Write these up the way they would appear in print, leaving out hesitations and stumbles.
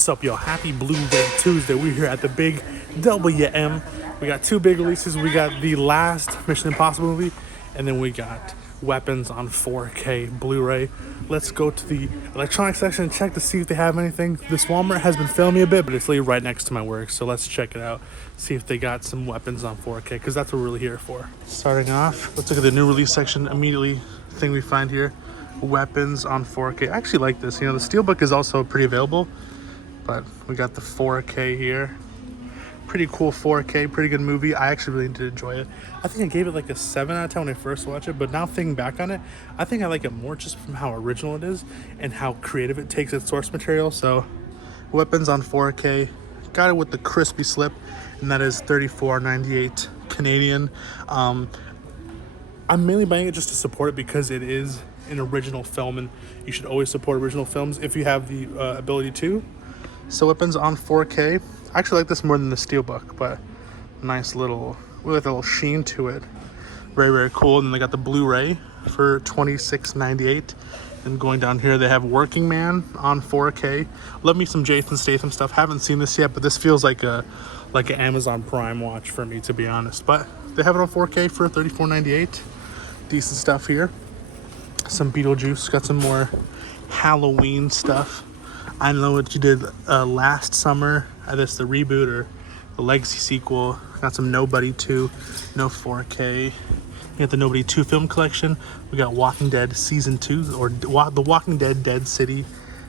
What's up, y'all? Happy Blu-ray Tuesday. We're here at the big WM. We got two big releases. We got the last Mission Impossible movie, and then we got Weapons on 4K Blu-ray. Let's go to the electronics section and check to see if they have anything. This Walmart has been filming me a bit, but it's literally right next to my work, so let's check it out. See if they got some Weapons on 4K, because that's what we're really here for. Starting off, let's look at the new release section. Immediately, thing we find here, Weapons on 4K. I actually like this. You know, the Steelbook is also pretty available, but we got the 4K here. Pretty cool 4K, pretty good movie. I actually really did enjoy it. I think I gave it like a 7 out of 10 when I first watched it, but now thinking back on it, I think I like it more just from how original it is and how creative it takes its source material. So Weapons on 4K, got it with the crispy slip, and that is $34.98 Canadian. I'm mainly buying it just to support it because it is an original film, and you should always support original films if you have the ability to. So Weapons on 4K. I actually like this more than the Steelbook, but nice little, with a little sheen to it. Very, very cool. And then they got the Blu-ray for $26.98. And going down here, they have Working Man on 4K. Love me some Jason Statham stuff. Haven't seen this yet, but this feels like an Amazon Prime watch for me, to be honest. But they have it on 4K for $34.98. Decent stuff here. Some Beetlejuice. Got some more Halloween stuff. I know what you did last summer. This the reboot or the legacy sequel. Got some Nobody 2, no 4K. We got the Nobody 2 film collection. We got Walking Dead Season 2, or The Walking Dead Dead City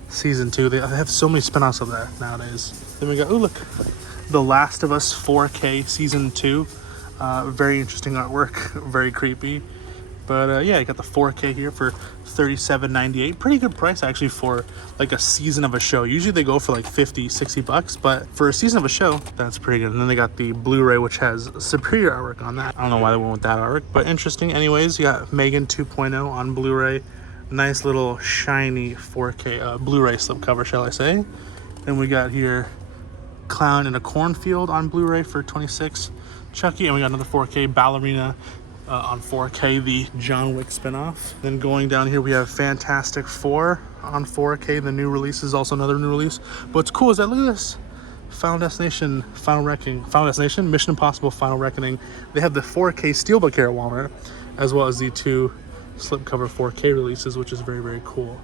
Season 2. They have so many spin-offs of that nowadays. Then we got, oh look, The Last of Us 4K Season 2. Very interesting artwork, very creepy. But yeah, you got the 4K here for $37.98. Pretty good price actually for like a season of a show. Usually they go for like $50-$60, but for a season of a show, that's pretty good. And then they got the Blu-ray, which has superior artwork on that. I don't know why they went with that artwork, but interesting. Anyways, you got Megan 2.0 on Blu-ray. Nice little shiny 4K Blu-ray slipcover, shall I say. Then we got here Clown in a Cornfield on Blu-ray for $26. Chucky, and we got another 4K Ballerina on 4K, the John Wick spinoff. Then going down here, we have Fantastic Four on 4K. The new release is also another new release. But what's cool is that, look at this. Final Destination, Mission Impossible, Final Reckoning. They have the 4K Steelbook here at Walmart, as well as the two slipcover 4K releases, which is very, very cool.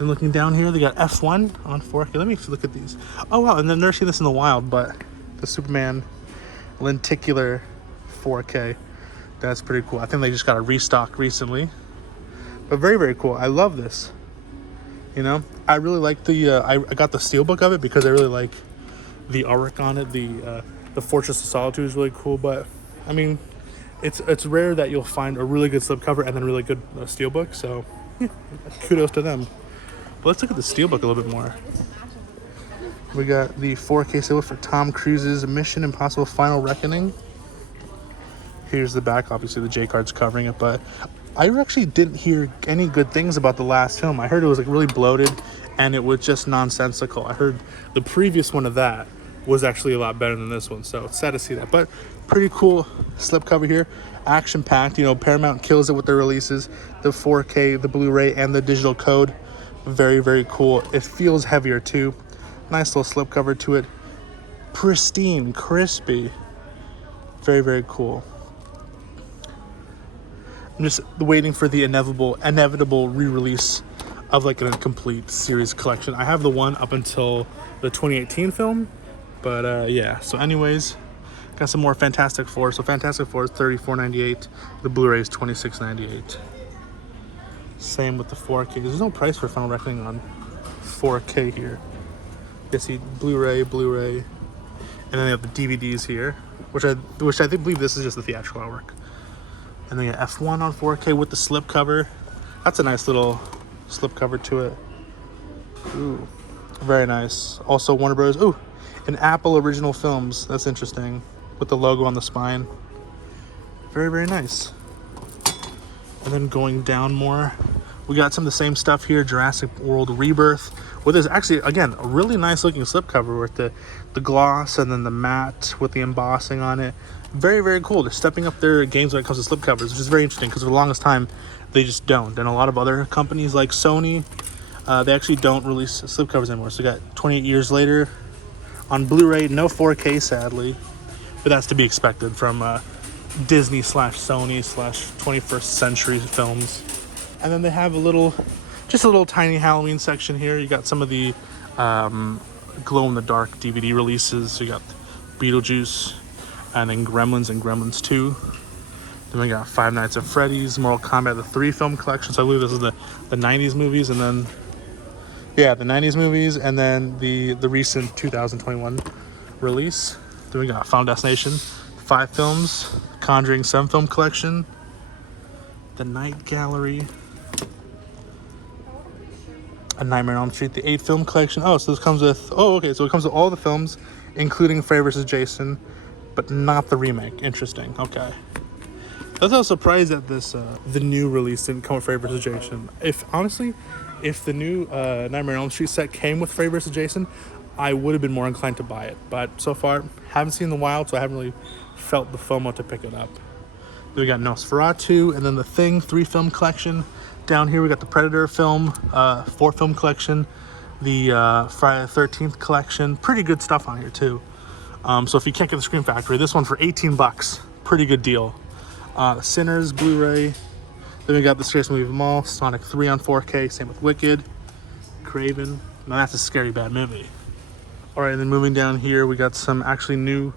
And looking down here, they got F1 on 4K. Let me look at these. Oh, wow, and then never seen this in the wild, but the Superman lenticular 4K. That's pretty cool. I think they just got a restock recently, but very, very cool. I love this. You know, I really like the I got the Steelbook of it because I really like the artwork on it. The Fortress of Solitude is really cool, but I mean, it's rare that you'll find a really good slipcover and then a really good Steelbook. So yeah, kudos to them. But let's look at the Steelbook a little bit more. We got the 4K Steelbook for Tom Cruise's Mission Impossible Final Reckoning. Here's the back. Obviously the J card's covering it, but I actually didn't hear any good things about the last film. I heard it was like really bloated and it was just nonsensical. I heard the previous one of that was actually a lot better than this one, so it's sad to see that. But pretty cool slipcover here, action packed. You know, Paramount kills it with their releases, the 4K, the Blu-ray, and the digital code. Very, very cool. It feels heavier too. Nice little slipcover to it, pristine, crispy. Very, very cool. I'm just waiting for the inevitable re-release of like a complete series collection. I have the one up until the 2018 film, but yeah. So anyways, got some more Fantastic Four. So Fantastic Four is $34.98. The Blu-ray is $26.98. Same with the 4K. There's no price for Final Reckoning on 4K here. You see Blu-ray, and then they have the DVDs here, which I believe this is just the theatrical artwork. And then you got F1 on 4K with the slipcover. That's a nice little slipcover to it. Ooh, very nice. Also Warner Bros. Ooh, an Apple Original Films. That's interesting. With the logo on the spine. Very, very nice. And then going down more, we got some of the same stuff here. Jurassic World Rebirth. Well, there's actually, again, a really nice looking slipcover with the gloss and then the matte with the embossing on it. Very, very cool. They're stepping up their games when it comes to slipcovers, which is very interesting because for the longest time, they just don't. And a lot of other companies like Sony They actually don't release slipcovers anymore. So we got 28 years later on Blu-ray, no 4K sadly, but that's to be expected from Disney slash Sony slash 21st Century Films. And then they have just a little tiny Halloween section here. You got some of the glow-in-the-dark DVD releases. So you got Beetlejuice, and then Gremlins and Gremlins 2. Then we got Five Nights at Freddy's, Mortal Kombat, the 3 film collection. So I believe this is the 90s movies, and then the 90s movies, and then the recent 2021 release. Then we got Final Destination, 5 films, Conjuring 7 film collection, The Night Gallery, A Nightmare on Elm Street, the 8 film collection. Oh, so this comes with, so it comes with all the films, including Freddy vs. Jason, but not the remake. Interesting, okay. I was also surprised that the new release didn't come with Freddy vs. Jason. If the new Nightmare on Elm Street set came with Freddy vs. Jason, I would have been more inclined to buy it. But so far, haven't seen the wild, so I haven't really felt the FOMO to pick it up. Then we got Nosferatu, and then The Thing 3 film collection. Down here we got the Predator film, 4 film collection, the Friday the 13th collection. Pretty good stuff on here too. So if you can't get the Scream Factory, this one for $18, pretty good deal. Sinners Blu-ray. Then we got the scariest movie of them all, Sonic 3 on 4K. Same with Wicked, Craven. Now that's a scary bad movie. All right, and then moving down here, we got some actually new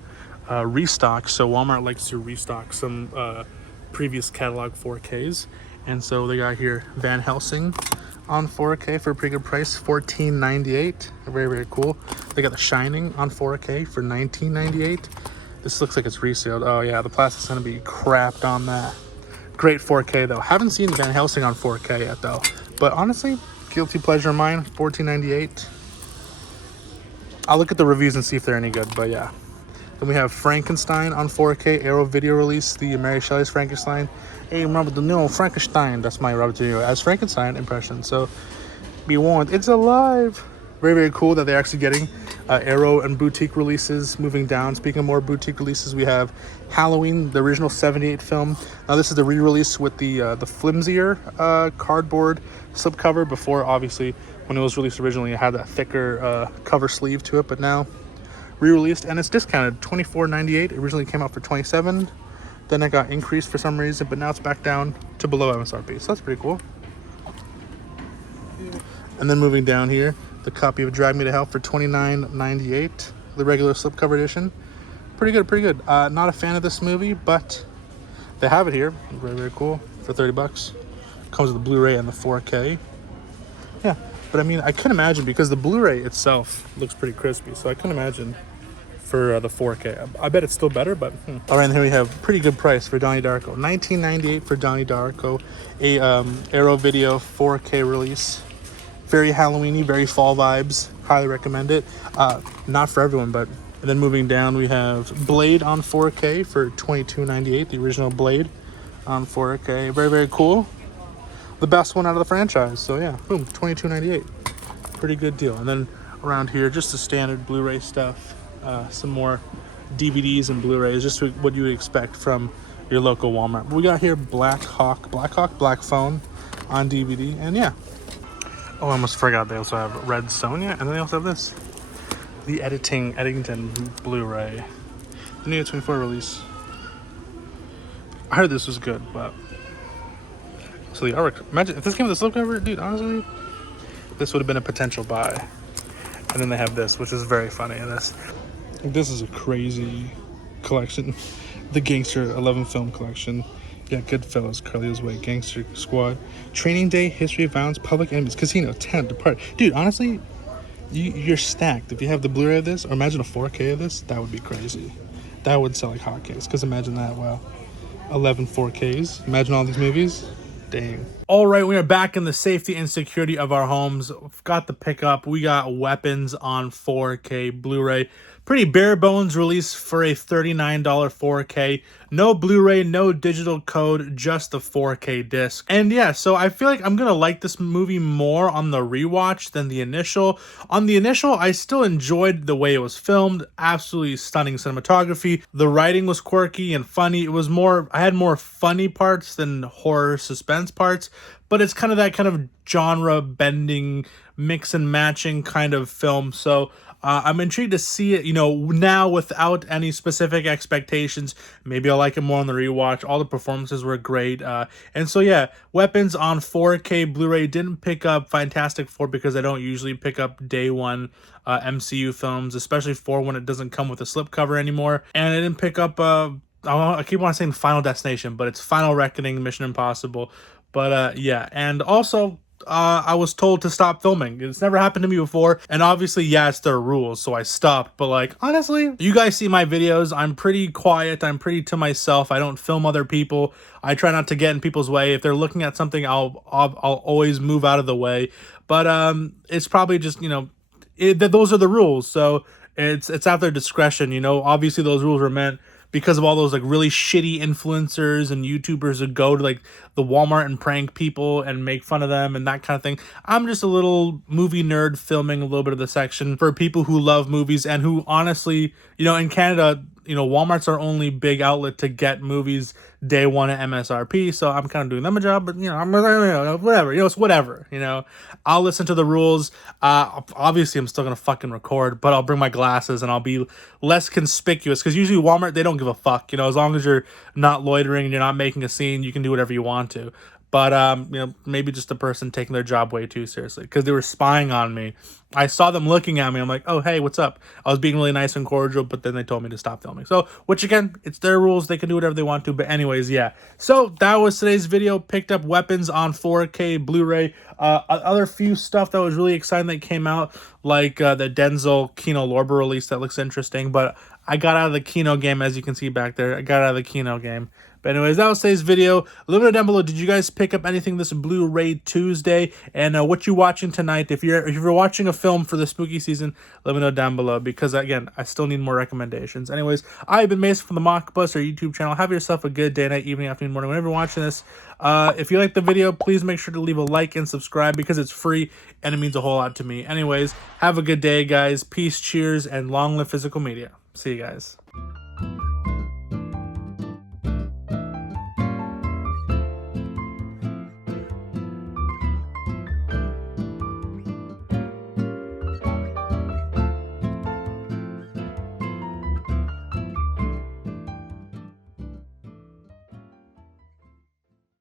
restocks. So Walmart likes to restock some previous catalog 4Ks. And so they got here Van Helsing on 4K for a pretty good price, $14.98. Very, very cool. They got The Shining on 4K for $19.98. This looks like it's resealed. Oh yeah, the plastic's gonna be crapped on that. Great 4K though. Haven't seen Van Helsing on 4K yet though. But honestly, guilty pleasure of mine, $14.98. I'll look at the reviews and see if they're any good, but yeah. Then we have Frankenstein on 4K, Arrow video release, the Mary Shelley's Frankenstein. Hey, Robert De Niro, Frankenstein. That's my Robert De Niro as Frankenstein impression. So be warned, it's alive. Very, very cool that they're actually getting Arrow and boutique releases moving down. Speaking of more boutique releases, we have Halloween, the original 78 film. Now this is the re-release with the flimsier cardboard slipcover. Before, obviously, when it was released originally, it had that thicker cover sleeve to it, but now re-released, and it's discounted $24.98. It originally came out for $27. Then it got increased for some reason, but now it's back down to below MSRP. So that's pretty cool. And then moving down here, the copy of Drag Me to Hell for $29.98, the regular slipcover edition. Pretty good, pretty good. Not a fan of this movie, but they have it here. Very, very cool for $30. Comes with the Blu-ray and the 4K. Yeah, but I mean, I couldn't imagine, because the Blu-ray itself looks pretty crispy, so I couldn't imagine for the 4K. I bet it's still better, but All right, and here we have pretty good price for Donnie Darko. $19.98 for Donnie Darko, a Arrow Video 4K release. Very Halloween-y, very fall vibes. Highly recommend it. Not for everyone, but... And then moving down, we have Blade on 4K for $22.98, the original Blade on 4K. Very, very cool. The best one out of the franchise. So yeah, boom, $22.98. Pretty good deal. And then around here, just the standard Blu-ray stuff. Some more DVDs and Blu-rays, just what you would expect from your local Walmart. But we got here Black Phone on DVD, and yeah. Oh, I almost forgot, they also have Red Sonja, and then they also have this, the Eddington Blu-ray, the new 24 release. I heard this was good, but so the artwork. Imagine if this came with a slipcover, dude. Honestly, this would have been a potential buy. And then they have this, which is very funny. And this is a crazy collection. The Gangster 11 film collection. Yeah, Goodfellas, Carlito's Way, Gangster Squad, Training Day, History of Violence, Public Enemies, Casino, Tenet, Depart. Dude, honestly, you're stacked. If you have the Blu-ray of this, or imagine a 4K of this, that would be crazy. That would sell like hotcakes. Because imagine that, wow. 11 4Ks. Imagine all these movies. Dang. All right, we are back in the safety and security of our homes. We've got the pickup. We got Weapons on 4K Blu-ray. Pretty bare bones release for a $39 4K. No Blu-ray, no digital code, just the 4K disc. And yeah, so I feel like I'm going to like this movie more on the rewatch than the initial. On the initial, I still enjoyed the way it was filmed. Absolutely stunning cinematography. The writing was quirky and funny. It was more, I had more funny parts than horror suspense parts. but it's kind of that kind of genre bending, mix and matching kind of film. So I'm intrigued to see it, you know, now without any specific expectations. Maybe I'll like it more on the rewatch. All the performances were great. And so, yeah, Weapons on 4K Blu-ray. Didn't pick up Fantastic Four because I don't usually pick up day one MCU films, especially for when it doesn't come with a slipcover anymore. And I didn't pick up, I keep on saying Final Destination, but it's Final Reckoning, Mission Impossible. But yeah, and also I was told to stop filming. It's never happened to me before, and obviously, yeah, it's their rules, so I stopped. But like, honestly, you guys see my videos, I'm pretty quiet, I'm pretty to myself. I don't film other people. I try not to get in people's way. If they're looking at something, I'll always move out of the way. But it's probably just, you know, those are the rules, so it's at their discretion. You know, obviously those rules were meant because of all those like really shitty influencers and YouTubers that go to like the Walmart and prank people and make fun of them and that kind of thing. I'm just a little movie nerd filming a little bit of the section for people who love movies and who honestly, you know, in Canada, you know, Walmart's our only big outlet to get movies day one at MSRP. So I'm kind of doing them a job, but you know, I'm whatever, you know, it's whatever, you know, I'll listen to the rules. Obviously I'm still going to fucking record, but I'll bring my glasses and I'll be less conspicuous because usually Walmart, they don't give a fuck, you know, as long as you're not loitering and you're not making a scene, you can do whatever you want to. But, you know, maybe just a person taking their job way too seriously because they were spying on me. I saw them looking at me. I'm like, oh, hey, what's up? I was being really nice and cordial, but then they told me to stop filming. So, which again, it's their rules. They can do whatever they want to. But anyways, yeah. So that was today's video. Picked up Weapons on 4K Blu-ray. Other few stuff that was really exciting that came out, like the Denzel Kino Lorber release that looks interesting. But I got out of the Kino game, as you can see back there. I got out of the Kino game. But anyways, that was today's video. Let me know down below, did you guys pick up anything this Blu-ray Tuesday? And what you watching tonight? If you're watching a film for the spooky season, let me know down below. Because again, I still need more recommendations. Anyways, I've been Mason from the Mock Bus, our YouTube channel. Have yourself a good day, night, evening, afternoon, morning, whenever you're watching this. If you like the video, please make sure to leave a like and subscribe because it's free and it means a whole lot to me. Anyways, have a good day, guys. Peace, cheers, and long live physical media. See you guys.